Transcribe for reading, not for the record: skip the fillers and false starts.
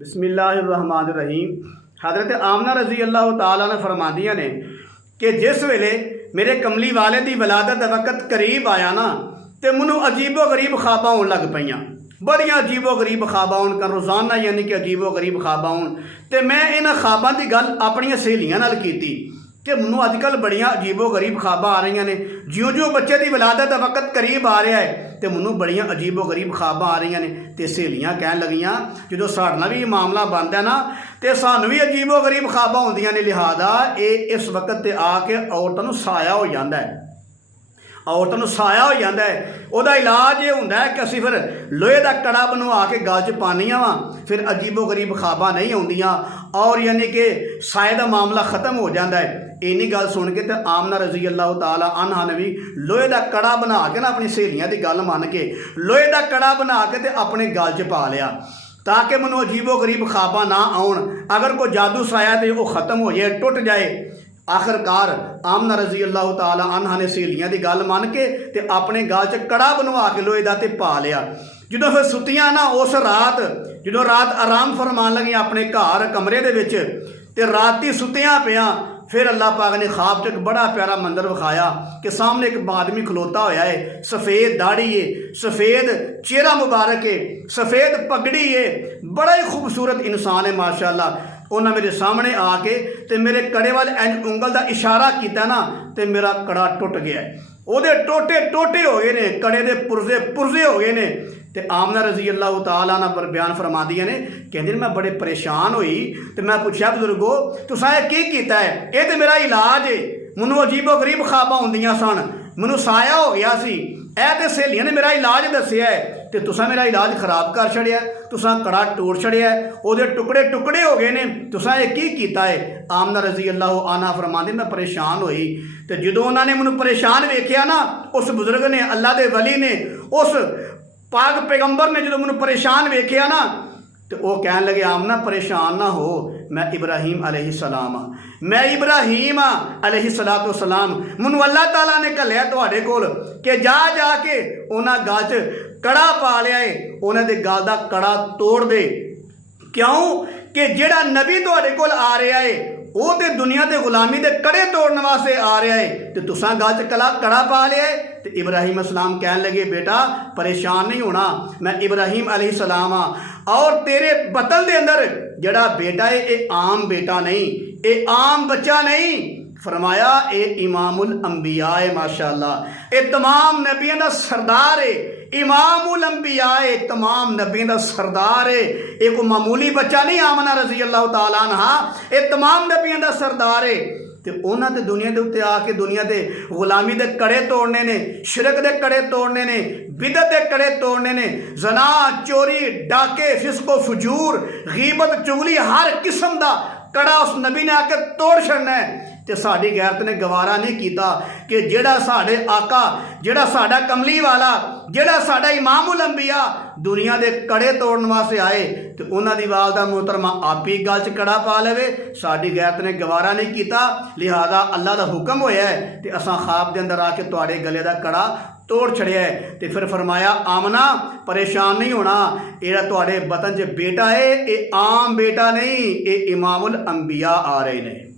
बिस्मिल्लाहिर्रहमानिर्रहीम। हज़रत आमना रज़ी अल्लाह तआला ने फरमादियाँ ने कि जिस वेले मेरे कमली वाले की विलादत का वक़्त करीब आया ना तो मैनू अजीबो गरीब ख्वाबां आउण लग पईयां। बड़ियां अजीबो गरीब ख्वाबां आउण कर रोज़ाना, यानी कि अजीबो गरीब ख्वाबां आउण। तो मैं इन्हां ख्वाबां की गल अपनी सहेलियां नाल कीती कि मैनू अजकल बड़ियां अजीबो गरीब ख्वाबां आ रही ने। ज्यों ज्यों बच्चे की विलादत का वक़्त करीब आ रहा है तो मैनू बड़ियां अजीबो गरीब ख्वाबां आ रही ने। तो सहेलियां कहन लगियां जो साडे नाल भी मामला बनता है ना तो सानू भी अजीबो गरीब ख्वाबां होंदियां ने, लिहाजा ये इस वक़्त ते आके औरतां नू साया हो जाता है, औरतां नू साया हो जाता है। उहदा इलाज ये होंदा है कि असीं फिर लोहे का कड़ा बनवा के गल च पानियां वा, फिर अजीबो गरीब ख्वाबां नहीं आउंदियां और यानी कि साए का मामला खत्म हो जाता है। इन्नी गल सुन के तो आमना रज़ी अल्लाह तआला अन्हा ने भी लोहे का कड़ा बना के ना अपनी सहेलियां की गल मन के लोहे का कड़ा बना के ते अपने गल च पा लिया ताकि मैनू अजीबो गरीब ख्वाबां ना आउण। अगर कोई जादू साया तो वह खत्म हो जाए, टुट जाए। आखिरकार आमना रज़ी अल्लाह तआला अन्हा ने सहेलियां की गल मन के ते अपने गल च कड़ा बनवा के लोहे का ते पा लिया। जो फिर सुतियां ना उस रात, जो रात आराम फरमान लगी अपने घर कमरे दे विच ते राती सुतियां पिया, फिर अल्लाह पाक ने ख्वाब च एक बड़ा प्यारा मंजर विखाया कि सामने एक आदमी खलोता होया है, सफ़ेद दाढ़ी है, सफ़ेद चेहरा मुबारक है, सफ़ेद पगड़ी है, बड़ा ही खूबसूरत इंसान है माशाअल्लाह। उन्हें मेरे सामने आके ते मेरे कड़े वाल इंज उंगल का इशारा किया ना तो मेरा कड़ा टुट गया है। ਉਹਦੇ टोटे टोटे हो गए ने, कड़े के पुरजे पुरजे हो गए ने। तो आमना रज़ी अल्लाह तआला ना पर बयान फरमादियां ने, कहंदी मैं बड़े परेशान हुई तो मैं पूछा बुजुर्गो तुसां की कीता है? ये तो मेरा इलाज है, मैनू अजीबो गरीब ख्वाबां होंदियां सन, मैनू साया हो गया सी, ऐ ते सहेलियां ने मेरा इलाज दस्सिया है तो तुसां मेरा इलाज खराब कर छड़िया, तुसां कड़ा तोड़ छड़िया, ਉਹਦੇ टुकड़े टुकड़े हो गए ने, तुसां ये की कीता है? आमना रज़ी अल्लाह आना फरमांदी मैं परेशान हुई तो जो उन्होंने मैनू परेशान वेख्या ना, उस बुजुर्ग ने, अल्लाह के वली ने, उस पाक पैगंबर ने जो मैनू परेशान वेख्या ना तो वह कहन लगे आमना परेशान ना हो, मैं इब्राहीम अलैहिस्सलाम हाँ, मैं इब्राहीम हाँ अलैहिस्सलाम। मैनू अल्लाह ताला ने घल्लिया तुहाडे कोल कि जा जाके उन्हां गल च कड़ा पा लिया है, उन्हां दे गल दा कड़ा तोड़ दे। क्यों कि जिहड़ा नबी तुहाडे कोल आ रहा है वो तो दुनिया के गुलामी के कड़े तोड़ने वास्ते आ रहा है तो तुसां गल च कड़ा पा लिया है। तो इब्राहीम अस्सलाम कहन लगे बेटा परेशान नहीं होना, मैं इब्राहीम अलैहिस्सलाम हाँ और तेरे बतन के अंदर जड़ा बेटा है ये आम बेटा नहीं, ये आम बच्चा नहीं। फरमाया ये इमामुल अंबिया है, माशाअल्लाह ये तमाम नबियों का सरदार है, इमामुल अंबिया है, तमाम नबियों का सरदार है। ये कोई मामूली बच्चा नहीं आमना रज़ी अल्लाह तआला अन्हा, ये तमाम नबियों का सरदार है। तो उन्होंने तो दुनिया के उत्ते आके दुनिया के गुलामी के कड़े तोड़ने ने, शिरक के कड़े तोड़ने ने, बिदत के कड़े तोड़ने ने, जना चोरी डाके फिस्को फजूर गीबत चुगली हर किस्म का कड़ा उस नबी ने आके तोड़ छड़ना है। तो साड़ी गैरत ने गवारा नहीं किया कि जेड़ा साढ़े आका, जेड़ा साडा कमली वाला, जेड़ा साडा इमामुल अंबिया दुनिया के कड़े तोड़न वास्ते आए तो उन्होंने वालदा मोहतरमा आप ही गल च कड़ा पा लवे। साड़ी गैरत ने गवारा नहीं किया, लिहाजा अल्लाह का हुक्म होया है तो असां ख्वाब के अंदर आके तुहाडे गले का कड़ा तोड़ छड़िया है। तो फिर फरमाया आमना परेशान नहीं होना, ये तुहाडे बतन च बेटा है ये आम बेटा नहीं, ये इमामुल अंबिया आ रहे हैं।